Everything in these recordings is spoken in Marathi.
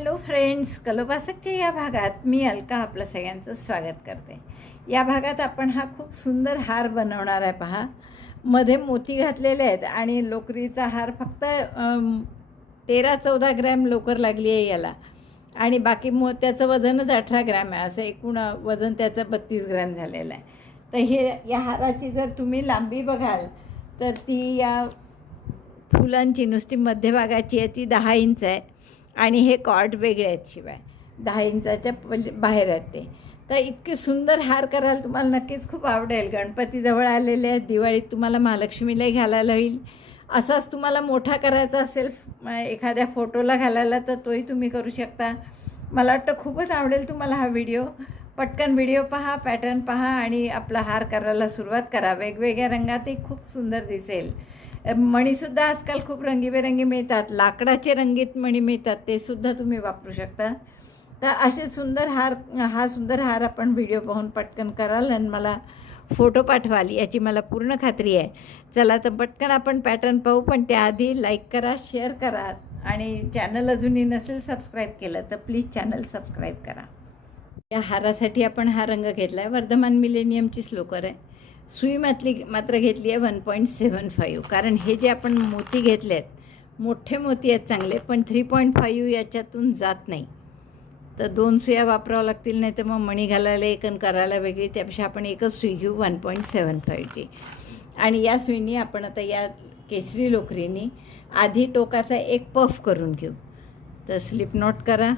हॅलो फ्रेंड्स कलोपासकच्या या भागात मी अलका आपलं सगळ्यांचं स्वागत करते. या भागात आपण हा खूप सुंदर हार बनवणार आहे पहा. मध्ये मोती घातलेले आहेत आणि लोकरीचा हार फक्त तेरा चौदा ग्रॅम लोकर लागली आहे याला. आणि बाकी मोत्याचं वजनच अठरा ग्रॅम आहे. असं एकूण वजन त्याचं बत्तीस ग्रॅम झालेलं आहे. तर हे या हाराची जर तुम्ही लांबी बघाल तर ती या फुलांची नुसती मध्यभागाची आहे ती दहा इंच आहे. आणि हे कॉर्ड वेगळे आहेत शिवाय. दहा इंचाच्या पल- बाहेर आहेत ते. तर इतके सुंदर हार कराल तुम्हाला नक्कीच खूप आवडेल. गणपतीजवळ आलेले आहेत दिवाळीत तुम्हाला महालक्ष्मीलाही घालायला होईल. असाच तुम्हाला मोठा करायचा असेल एखाद्या फोटोला घालायला तर तोही तुम्ही करू शकता. मला वाटतं खूपच आवडेल तुम्हाला हा व्हिडिओ. पटकन व्हिडिओ पहा पॅटर्न पहा आणि आपला हार करायला सुरुवात करा. वेगवेगळ्या रंगातही खूप सुंदर दिसेल. मणीसुद्धा आजकाल खूप रंगीबेरंगी मिळतात. लाकडाचे रंगीत मणी मिळतात ते सुद्धा तुम्ही वापरू शकता. तर असे सुंदर हार हा सुंदर हार आपण व्हिडिओ पाहून पटकन कराल आणि मला फोटो पाठवाल याची मला पूर्ण खात्री आहे. चला तर पटकन आपण पॅटर्न पाहू पण त्याआधी लाईक करा शेअर करा आणि चॅनल अजूनही नसेल सबस्क्राईब केलं तर प्लीज चॅनल सबस्क्राईब करा. या हारासाठी आपण हा रंग घेतला आहे वर्धमान मिलेनियमची स्लोकर आहे सुई मातली मात्र घेतली आहे वन पॉईंट सेवन फाईव्ह कारण हे जे आपण मोती घेतले आहेत मोठे मोती आहेत चांगले पण थ्री पॉईंट फाईव्ह याच्यातून जात नाही. तर दोन सुया वापरावं लागतील नाही तर मग मणी घालायला एकन करायला वेगळी त्यापेक्षा आपण एकच सुई घेऊ वन पॉईंट सेवन फाईव्हची आणि या सुईनी आपण आता या केसरी लोकरीनी आधी टोकाचा एक पफ करून घेऊ. तर स्लिप नॉट करा.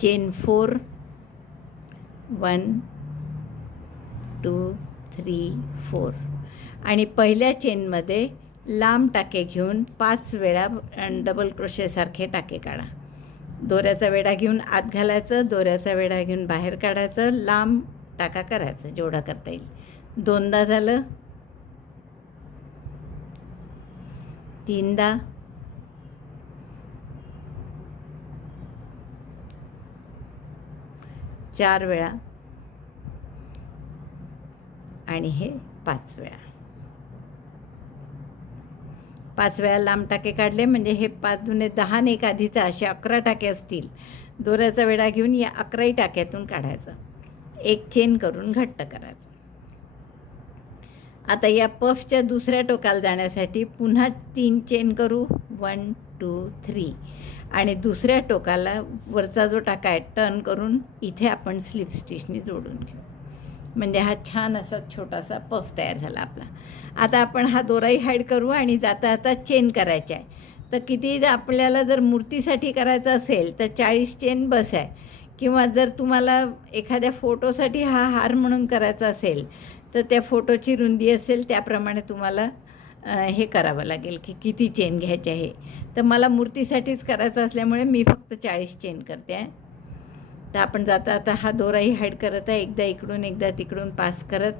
Chain four one two three four. आणि पहिल्या चेनमध्ये लांब टाके घेऊन पाच वेळा डबल क्रोशेसारखे टाके काढा. दोऱ्याचा वेढा घेऊन आत घालायचं दोऱ्याचा वेढा घेऊन बाहेर काढायचं लांब टाका करायचं जेवढा करता येईल. दोनदा झालं. तीनदा. चार वेळा. आणि हे पाच वेळा. पाच वेळा लांब टाके काढले म्हणजे हे पाच दुने दहा आणि एक आधीचा असे अकरा टाके असतील. दोऱ्याचा वेढा घेऊन या अकराही टाक्यातून काढायचं. एक चेन करून घट्ट करायचं. आता या पफच्या दुसऱ्या टोकाला जाण्यासाठी पुन्हा तीन चेन करू. वन टू थ्री आणि दुसऱ्या टोकाला वरचा जो टाका आहे टर्न करून इथे आपण स्लिप स्टिचनी जोडून घेऊ. म्हणजे हा छान असा छोटासा पफ तयार झाला आपला. आता आपण हा दोराही हाईड करू आणि जाता जाता चेन करायची आहे. तर किती आपल्याला जर मूर्तीसाठी करायचं असेल तर चाळीस चेन बस आहे. किंवा जर तुम्हाला एखाद्या फोटोसाठी हा हार म्हणून करायचा असेल तर त्या फोटोची रुंदी असेल त्याप्रमाणे तुम्हाला हे करावं लागेल की किती चेन घ्यायचे आहे. तर मला मूर्तीसाठीच करायचं असल्यामुळे मी फक्त चाळीस चेन करते. आहे तर आपण जाता आता हा दोराही हाईड करत आहे. एकदा इकडून एकदा तिकडून पास करत.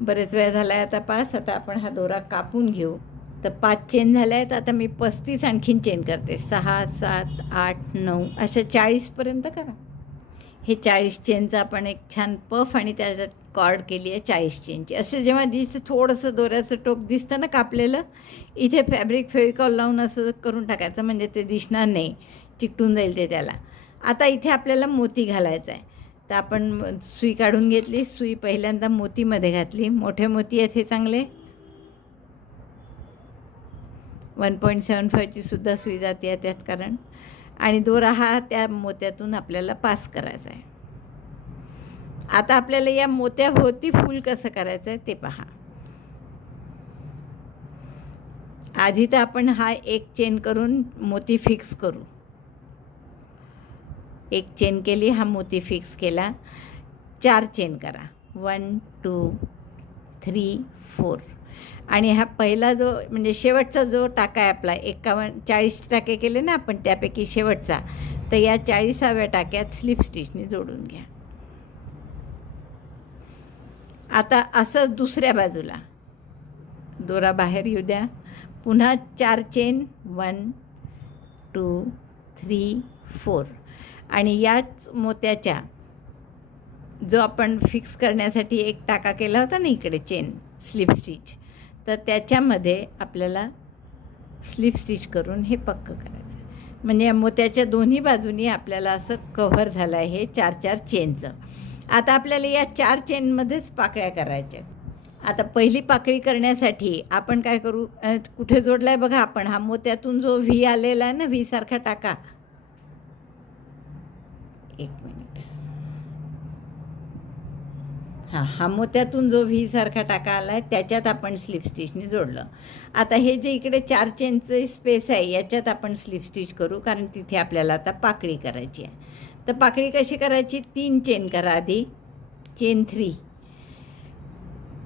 बरेच वेळ झाला आहे आता पास आता आपण हा दोरा कापून घेऊ. तर पाच चेन झाल्या आहेत आता मी पस्तीस आणखीन चेन करते. सहा सात आठ नऊ अशा चाळीसपर्यंत करा. हे चाळीस चेनचं आपण एक छान पफ आणि त्याच्यात कॉर्ड केली आहे चाळीस चेनची असं जेव्हा दिसतं थोडंसं दोऱ्याचं टोक दिसतं ना कापलेलं इथे फॅब्रिक फेविकॉल लावून असं करून टाकायचं म्हणजे ते दिसणार नाही चिकटून जाईल ते त्याला. आता इथे आपल्याला मोती घालायचा आहे. तर आपण सुई काढून घेतली सुई पहिल्यांदा मोतीमध्ये घातली. मोठे मोती आहेत हे चांगले. वन पॉईंट सेवन फायची सुद्धा सुई जाते आहे त्यात कारण. आणि दोरा हा त्या मोत्यातून आपल्याला पास करायचा आहे. आता आपल्याला या मोत्याभोवती फूल कसं करायचं आहे ते पहा. आधी तर आपण हा एक चेन करून मोती फिक्स करू. एक चेन केली हा मोती फिक्स केला. चार चेन करा. वन टू थ्री फोर आणि हा पहिला जो म्हणजे शेवटचा जो टाका आहे आपला एकावन्न चाळीस टाके केले ना आपण त्यापैकी शेवटचा तर या चाळीसाव्या टाक्यात स्लिप स्टिचने जोडून घ्या. आता असंच दुसऱ्या बाजूला. दोरा बाहेर येऊ द्या. पुन्हा चार chain one two three four आणि याच मोत्याच्या जो आपण फिक्स करण्यासाठी एक टाका केला होता ना इकडे चेन स्लिप स्टिच तर त्याच्यामध्ये आपल्याला स्लिप स्टिच करून हे पक्क करायचं. म्हणजे मोत्याच्या दोन्ही बाजूनी आपल्याला असं कव्हर झालं आहे हे चार चार चेनचं आता आपल्याला या चार चेनमध्येच पाकळ्या करायच्या आता पहिली पाकळी करण्यासाठी आपण काय करू? कुठे जोडला आहे बघा आपण. हा मोत्यातून जो व्ही आलेला आहे ना व्ही सारखा टाका. एक मिनिट. हां हा मोत्यातून जो व्ही सारखा टाका आला आहे त्याच्यात आपण स्लिप स्टिचने जोडलं. आता हे जे इकडे चार चेनचं स्पेस आहे याच्यात आपण स्लिप स्टिच करू कारण तिथे आपल्याला आता पाकळी करायची आहे. तर पाकळी कशी करायची? तीन चेन करा आधी. चेन थ्री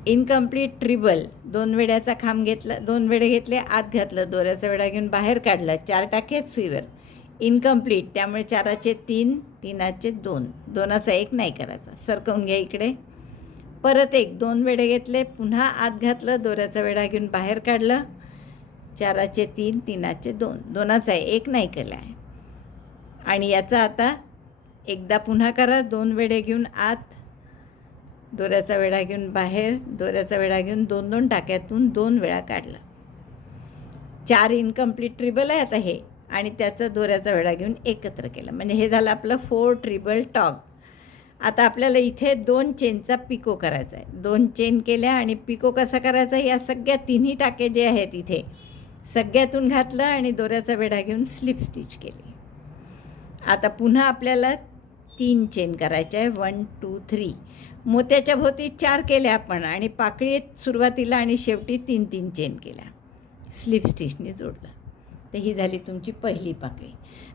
इनकम्प्लीट ट्रिबल दोन वेड्याचा खांब घेतला दोन वेडे घेतले आत घातलं दोऱ्याचा वेडा घेऊन बाहेर काढलं चार टाकेच सुईवर. इनकम्प्लीट त्यामुळे चाराचे तीन तीनाचे दोन. दोनाचा एक नाही करायचा. सरकवून घ्या इकडे. परत एक दोन वेडे घेतले पुन्हा आत घातलं दोऱ्याचा वेडा घेऊन बाहेर काढलं. चाराचे तीन तीनाचे दोन. दोनाचा एक नाही केला आहे आणि याचा आता एकदा पुन्हा करा दोन वेळे घेऊन आत दोऱ्याचा वेढा घेऊन बाहेर दोऱ्याचा वेढा घेऊन दोन दोन टाक्यातून दोन वेळा काढला. चार इनकम्प्लीट ट्रिबल आहे आता हे आणि त्याचा दोऱ्याचा वेढा घेऊन एकत्र केलं. म्हणजे हे झालं आपलं फोर ट्रिबल टॉग आता आपल्याला इथे दोन चेनचा पिको करायचा आहे. दोन चेन केल्या आणि पिको कसा करायचा? या सगळ्या तिन्ही टाके जे आहेत इथे सगळ्यातून घातलं आणि दोऱ्याचा वेढा घेऊन स्लिप स्टिच केली. आता पुन्हा आपल्याला तीन चेन करायच्या आहे. वन टू थ्री मोत्याच्या भोवती चार केल्या आपण आणि पाकळीत सुरुवातीला आणि शेवटी तीन तीन चेन केल्या. स्लिप स्टिचने जोडलं. तर ही झाली तुमची पहिली पाकळी.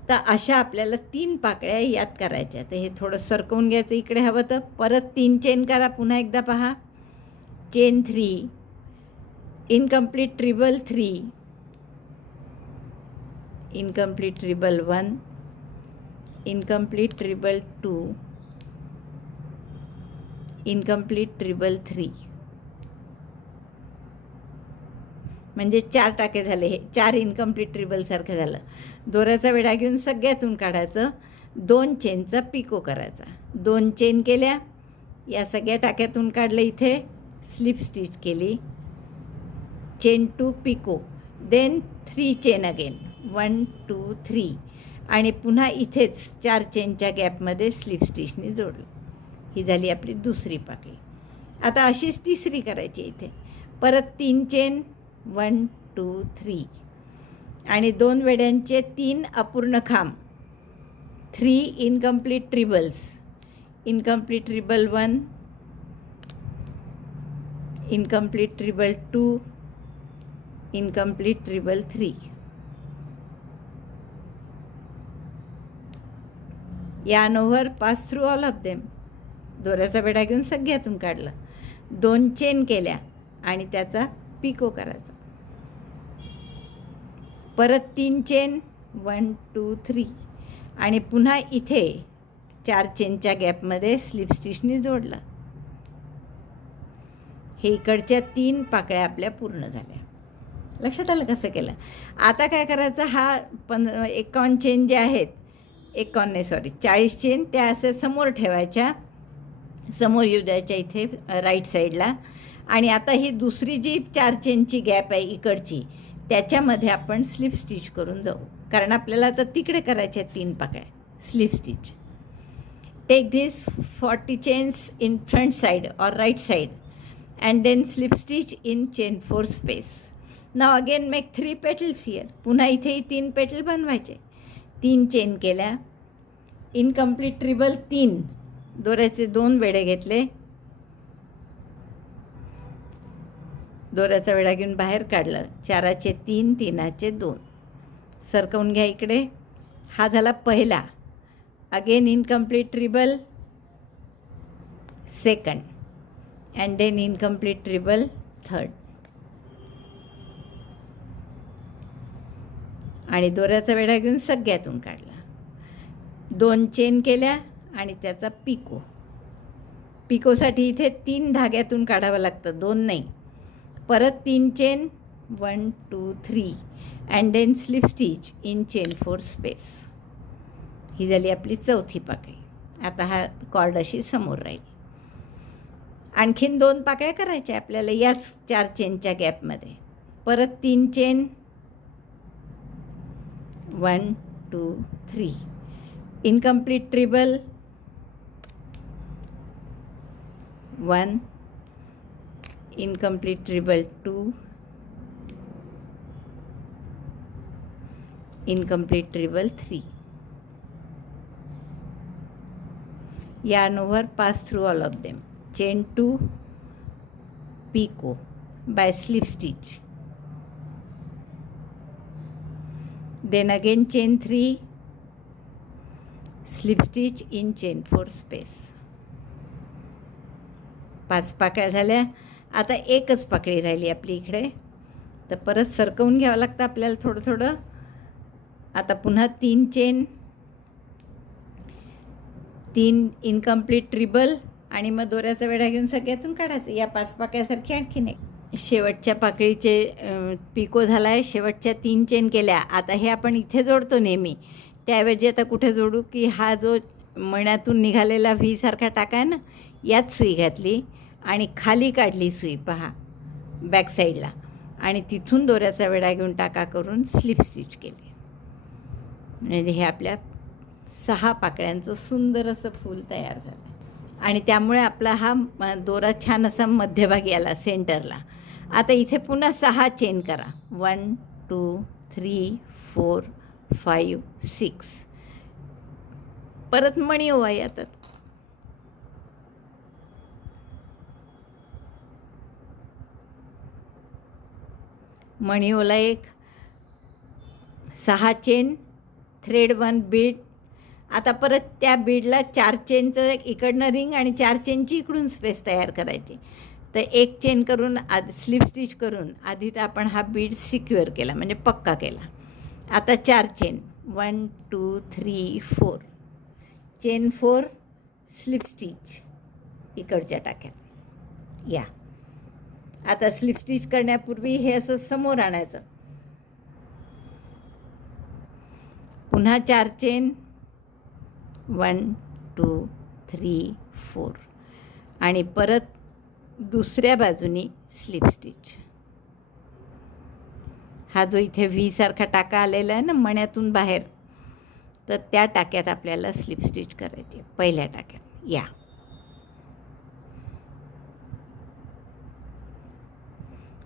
तर अशा आपल्याला तीन पाकळ्या यात करायच्या. तर हे थोडं सरकवून घ्यायचं इकडे हवं तर. परत तीन चेन करा. पुन्हा एकदा पहा. Chain three incomplete treble three incomplete treble one incomplete treble two incomplete treble three म्हणजे चार टाके झाले हे. चार इनकम्प्लीट ट्रिबलसारखं झालं. दोऱ्याचा वेढा घेऊन सगळ्यातून काढायचं. दोन चेनचा पिको करायचा. दोन चेन केल्या. या सगळ्या टाक्यातून काढलं इथे. स्लिप स्टिच केली. Chain two picot. Then three chain again one two three आणि पुन्हा इथेच चार चेनच्या गॅपमध्ये स्लिप स्टिचने जोडलं. ही झाली आपली दुसरी पाकळी. आता अशीच तिसरी करायची इथे. परत तीन चेन वन टू थ्री. आणि दोन वेड्यांचे तीन अपूर्ण खांब. Three incomplete trebles. Incomplete treble one. Incomplete treble two. Incomplete treble three. या over pass through all of them दोऱ्याचा वेढा घेऊन सगळ्यातून काढला. दोन चेन केल्या आणि त्याचा पिको करायचा. परत तीन चेन वन टू थ्री आणि पुन्हा इथे चार चेनच्या गॅपमध्ये स्लिप स्टिचनी जोडला. हे इकडच्या तीन पाकळ्या आपल्या पूर्ण झाल्या. लक्षात आलं कसं केलं? आता काय करायचं? हा पन एकावन्न चेन जे आहेत एकावन्न सॉरी चाळीस चेन त्या असं समोर ठेवायच्या समोर येऊ द्यायच्या इथे राईट साईडला आणि आता ही दुसरी जी चार चेनची गॅप आहे इकडची त्याच्यामध्ये आपण स्लिप स्टिच करून जाऊ. कारण आपल्याला आता तिकडे करायच्या आहेत तीन पाकळ्या. Slip stitch take this forty chains in front side or right side and then slip stitch in chain four space now again make three petals here पुन्हा इथेही तीन पेटल बनवायचे. तीन चेन केल्या. इनकम्प्लीट ट्रिबल तीन. दोऱ्याचे दोन वेडे घेतले. दोऱ्याचा वेळा घेऊन बाहेर काढलं. चाराचे तीन तीनाचे दोन. सरकवून घ्या इकडे. हा झाला पहिला. Again incomplete treble second and then incomplete treble third आणि दोऱ्याचा वेढा घेऊन सगळ्यातून काढला. दोन चेन केल्या आणि त्याचा पिको. पिकोसाठी इथे तीन धाग्यातून काढावं लागतं दोन नाही. परत तीन chain one two three and then slip stitch in chain four space ही झाली आपली चौथी पाकळी. आता हा कॉर्ड अशी समोर राहील. आणखीन दोन पाकळ्या करायच्या आपल्याला याच चार चेनच्या गॅपमध्ये परत तीन chain one two three incomplete treble one incomplete treble two incomplete treble three या over pass through all of them chain two picot by slip stitch then again chain three slip stitch in chain four space पाच पाकळ्या झाल्या. आता एकच पाकळी राहिली आपली इकडे. तर परत सरकवून घ्यावं लागतं आपल्याला थोडं थोडं. आता पुन्हा तीन चेन तीन इनकम्प्लीट ट्रिबल आणि मग दोऱ्याचा वेढा घेऊन सगळ्यातून काढायचं. या पाच पाक्यासारखी आणखीन एक. शेवटच्या पाकळीचे पिको झाला आहे शेवटच्या तीन चेन केल्या. आता हे आपण इथे जोडतो नेहमी. त्याऐवजी आता कुठे जोडू की हा जो मण्यातून निघालेला व्हीसारखा टाका आहे ना यात सुई घातली आणि खाली काढली सुई पहा बॅकसाईडला आणि तिथून दोऱ्याचा वेढा घेऊन टाका करून स्लिप स्टिच केली. म्हणजे हे आपल्या सहा पाकळ्यांचं सुंदर असं फूल तयार झालं. आणि त्यामुळे आपला हा म- दोरा छान असा मध्यभागी आला सेंटरला. आता इथे पुन्हा सहा चेन करा. One two three four five six परत मणी ओवा येतात. मणी ओला एक. सहा चेन थ्रेड वन बीड आता परत त्या बीडला चार चेनचं एक इकडनं रिंग आणि चार चेनची इकडून स्पेस तयार करायची. तर एक चेन करून आधी स्लिप स्टिच करून आधी तर आपण हा बीड सिक्युअर केला म्हणजे पक्का केला. आता चार chain one two three four chain four slip stitch इकडच्या टाक्यात. या. आता स्लिप स्टिच करण्यापूर्वी हे असं समोर आणायचं. पुन्हा चार chain one two three four आणि परत दुसऱ्या बाजूनी स्लिप स्टिच हा जो इथे व्हीसारखा टाका आलेला आहे ना मण्यातून बाहेर तर त्या टाक्यात आपल्याला स्लिप स्टिच करायची आहे, पहिल्या टाक्यात. या.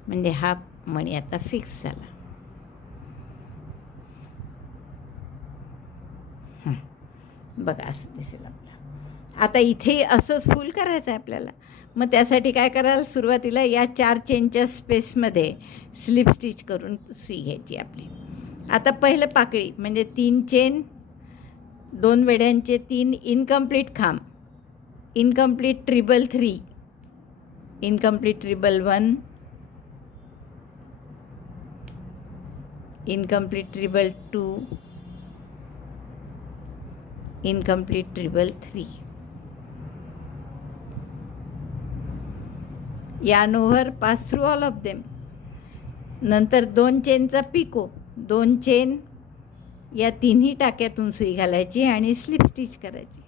म्हणजे हा मणी आता फिक्स झाला. बघा असं दिसेल आपलं आता इथे असंच फूल करायचं आहे आपल्याला. मग त्यासाठी काय कराल? सुरुवातीला या चार चेनच्या स्पेसमध्ये स्लिप स्टिच करून सुई घ्यायची आपली. आता पहिलं पाकळी म्हणजे तीन चेन दोन वेड्यांचे तीन इनकम्प्लीट खांब. Incomplete treble three incomplete treble one incomplete treble two incomplete treble three yarn over pass through all of them नंतर दोन चेनचा पिको दोन चेन या तिन्ही टाक्यातून सुई घालायची आणि स्लिप स्टिच करायची.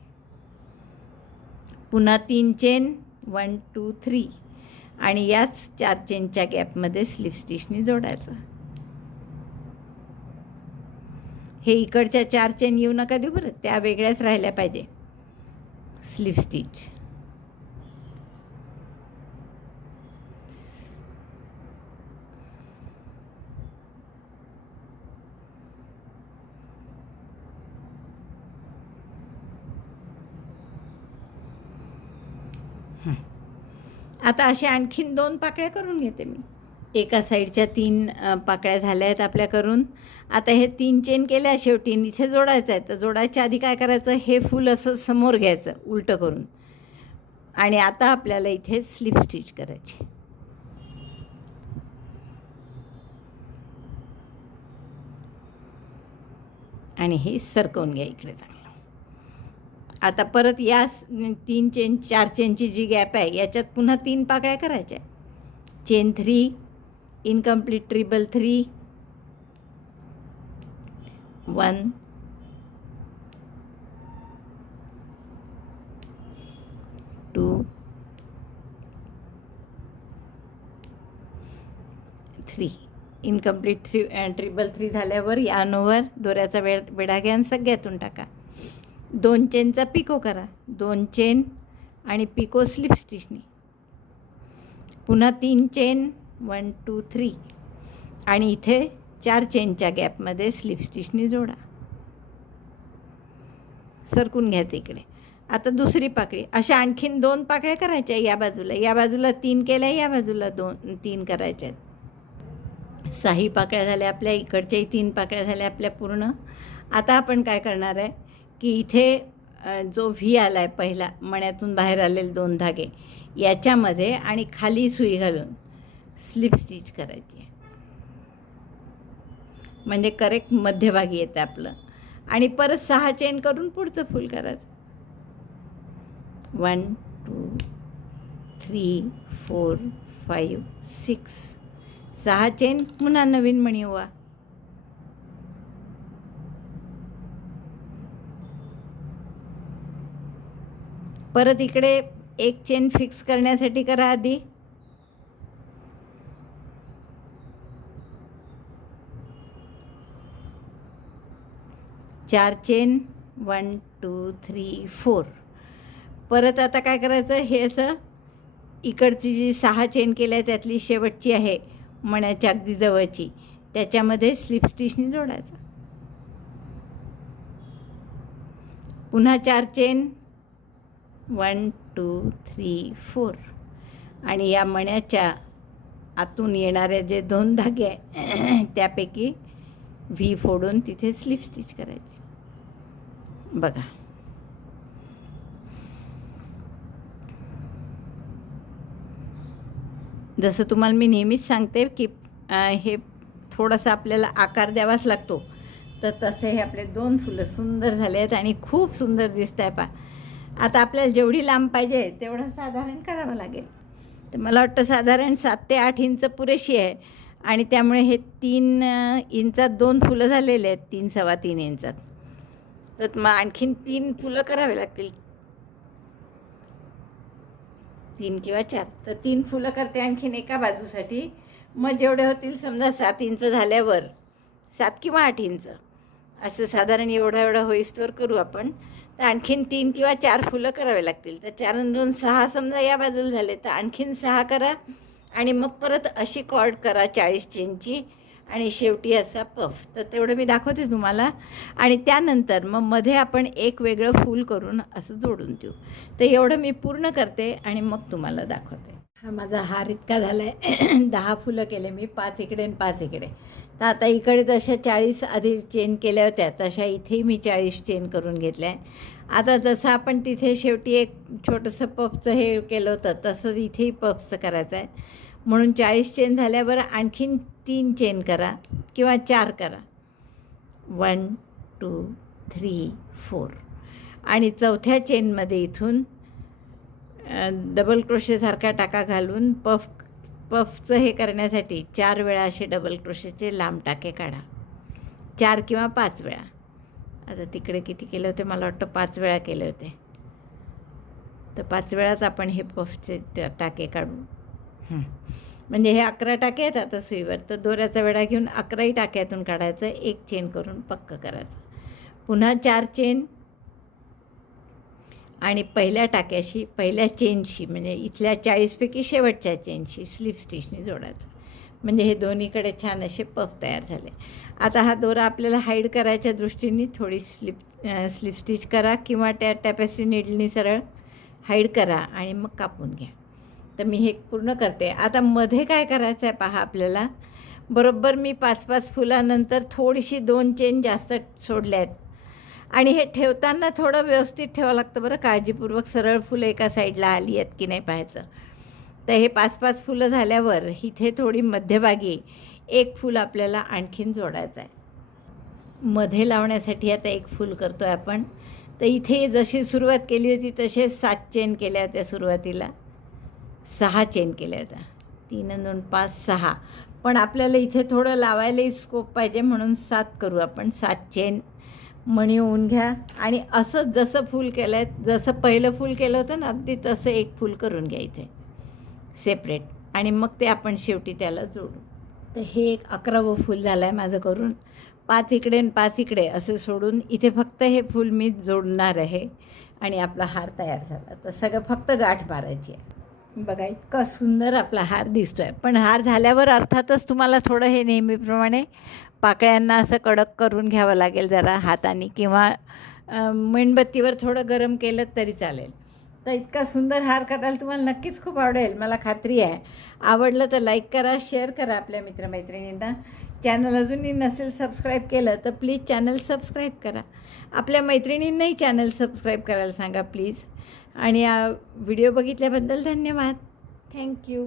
पुन्हा तीन चेन वन टू थ्री आणि याच चार चेनच्या गॅपमध्ये स्लिप स्टिचनी जोडायचं. हे इकडच्या चार चेन येऊ नका देऊ बरं त्या वेगळ्याच राहिल्या पाहिजे. स्लिप स्टिच आता अशा आणखीन दोन पाकळ्या करून घेते मी. एका साईडच्या तीन पाकळ्या झाल्या आहेत आपल्या करून आता हे तीन चेन केल्या शेवटी इथे जोडायचं आहे. तर जोडायच्या आधी काय करायचं? हे फूल असं समोर घ्यायचं उलटं करून. आणि आता आपल्याला इथे स्लिप स्टिच करायची. आणि हे सरकवून घ्या इकडे चांगलं. आता परत या तीन चेन चार चेनची जी गॅप आहे याच्यात पुन्हा तीन पाकळ्या करायच्या chain three incomplete treble three one two three. Incomplete three triple three झाल्यावर यानोवर दोऱ्याचा वेळ वेढा घ्या आणि सगळ्यातून टाका. दोन चेनचा पिको करा. दोन चेन आणि पिको स्लिप स्टिचनी. पुन्हा तीन चेन वन टू थ्री. आणि इथे चार चेनच्या गॅपमध्ये स्लिप स्टिचनी जोडा. सरकून घ्यायचं इकडे. आता दुसरी पाकळी. अशा आणखीन दोन पाकळ्या करायच्या या बाजूला. या बाजूला तीन केल्या या बाजूला दोन तीन करायच्या. आहेत सहाही पाकळ्या झाल्या आपल्या इकडच्याही तीन पाकळ्या झाल्या आपल्या पूर्ण. आता आपण काय करणार आहे? की इथे जो व्ही आला आहे पहिला मण्यातून बाहेर आलेले दोन धागे याच्यामध्ये आणि खाली सुई घालून स्लिप स्टिच करायची आहे. म्हणजे करेक्ट मध्यभागी येतं आपलं. आणि परत सहा चेन करून पुढचं फूल करायचं. One two three four five six. सहा चेन पुन्हा नवीन म्हणी हुआ परत इकडे एक चेन फिक्स करण्यासाठी करा आधी. चार chain one two three four परत आता काय करायचं? हे असं इकडची जी सहा चेन केल्या त्यातली शेवटची आहे मण्याच्या अगदी जवळची. त्याच्यामध्ये स्लिप स्टिचनी जोडायचा. पुन्हा चार chain one two three four. आणि या मण्याच्या आतून येणारे जे दोन धागे आहे त्यापैकी व्ही फोडून तिथे स्लिप स्टिच करायची. बघा. जसं तुम्हाला मी नेहमीच सांगते की हे थोडासा आपल्याला आकार द्यावाच लागतो. तर तसे हे आपले दोन फुलं सुंदर झाले आहेत आणि खूप सुंदर दिसत आहे पा आता आपल्याला जेवढी लांब पाहिजे तेवढं साधारण करावं लागेल. तर मला वाटतं साधारण सात ते आठ इंच पुरेशी आहे. आणि त्यामुळे हे तीन इंचात दोन फुलं झालेले आहेत तीन सव्वा तीन इंचात. तर मग आणखीन तीन फुलं करावे लागतील. तीन किंवा चार. तर तीन फुलं करते आणखीन एका बाजूसाठी. मग जेवढे होतील समजा सात इंच झाल्यावर सात किंवा आठ इंच. असं साधारण एवढं एवढं होईस्तोवर करू आपण. तर आणखीन तीन किंवा चार फुलं करावे लागतील. तर चार दोन सहा समजा या बाजूला झाले तर आणखीन सहा करा. आणि मग परत अशी कॉर्ड करा चाळीस चेनची आणि शेवटी असा पफ. तर तेवढं मी दाखवते तुम्हाला. आणि त्यानंतर मग मध्ये आपण एक वेगळं फूल करून असं जोडून देऊ. तर एवढं मी पूर्ण करते आणि मग तुम्हाला दाखवते. हा माझा हार इतका झाला आहे दहा फुलं केले मी पाच इकडे आणि पाच इकडे. तर आता इकडे तशा चाळीस आधी चेन केल्या होत्या तशा इथेही मी चाळीस चेन करून घेतल्या. आहे आता जसं आपण तिथे शेवटी एक छोटंसं पफचं हे केलं होतं तसं इथेही पफचं करायचं आहे म्हणून चाळीस चेन झाल्यावर आणखीन तीन चेन करा किंवा चार करा. One two three four. आणि चौथ्या चेनमध्ये इथून डबल क्रोशेसारखा टाका घालून पफ पफचं हे करण्यासाठी चार वेळा असे डबल क्रोशेचे लांब टाके काढा. चार किंवा पाच वेळा. आता तिकडे किती केले होते? मला वाटतं पाच वेळा केले होते. तर पाच वेळाच आपण हे पफचे टा- टाके काढू. म्हणजे हे अकरा टाके आहेत आता सुईवर. तर दोऱ्याचा वेढा घेऊन अकराही टाक्यातून काढायचं. एक चेन करून पक्क करायचं. पुन्हा चार चेन आणि पहिल्या टाक्याशी पहिल्या चेनशी म्हणजे इथल्या चाळीसपैकी शेवटच्या चेनशी स्लिप स्टिचने जोडायचं. म्हणजे हे दोन्हीकडे छान असे पफ तयार झाले. आता हा दोरा आपल्याला हाईड करायच्या दृष्टीने थोडी स्लिप स्लिप स्टिच करा किंवा त्या टॅपॅस्ट्री निडलनी सरळ हाईड करा आणि मग कापून घ्या. तर मी हे पूर्ण करते. आता मध्ये काय करायचं आहे पहा आपल्याला? बरोबर मी पाच पाच फुलानंतर थोडीशी दोन चेन जास्त सोडल्या आहेत आणि हे ठेवताना थोडं व्यवस्थित ठेवावं लागतं बरं. काळजीपूर्वक सरळ फुलं एका साईडला आली आहेत की नाही पाहायचं. तर हे पाच पाच फुलं झाल्यावर इथे थोडी मध्यभागी एक फूल आपल्याला आणखीन जोडायचं आहे. मध्ये लावण्यासाठी आता एक फूल करतो आहे आपण. तर इथे जशी सुरुवात केली होती तसे सात चेन केल्या होत्या सुरुवातीला. सहा चेन केल्या होत्या. तीन दोन पाच सहा. पण आपल्याला इथे थोडं लावायलाही स्कोप पाहिजे म्हणून सात करू आपण. सात चेन मणी होऊन घ्या. आणि असं जसं फूल केलं आहे जसं पहिलं फूल केलं होतं ना अगदी तसं एक फूल करून घ्या इथे. सेपरेट आणि मग ते आपण शेवटी त्याला जोडू. तर हे एक अकरावं फूल झालं आहे माझं करून. पाच इकडे आणि पाच इकडे असं सोडून इथे फक्त हे फूल मी जोडणार आहे. आणि आपला हार तयार झाला. तर सगळं फक्त गाठ मारायची आहे. बघा इतका सुंदर आपला हार दिसतो आहे पण हार झाल्यावर अर्थातच तुम्हाला थोडं हे नेहमीप्रमाणे पाकळ्यांना असं कडक करून घ्यावं लागेल जरा हाताने किंवा मेणबत्तीवर थोडं गरम केलं तरी चालेल. तर इतका सुंदर हार करायला तुम्हाला नक्कीच खूप आवडेल. मला खात्री आहे. आवडलं तर लाईक करा शेअर करा आपल्या मित्रमैत्रिणींना. चॅनल अजूनही नसेल सबस्क्राईब केलं तर प्लीज चॅनल सबस्क्राईब करा. आपल्या मैत्रिणींनाही चॅनल सबस्क्राईब करायला सांगा प्लीज आणि व्हिडिओ बघितल्याबद्दल धन्यवाद. थँक्यू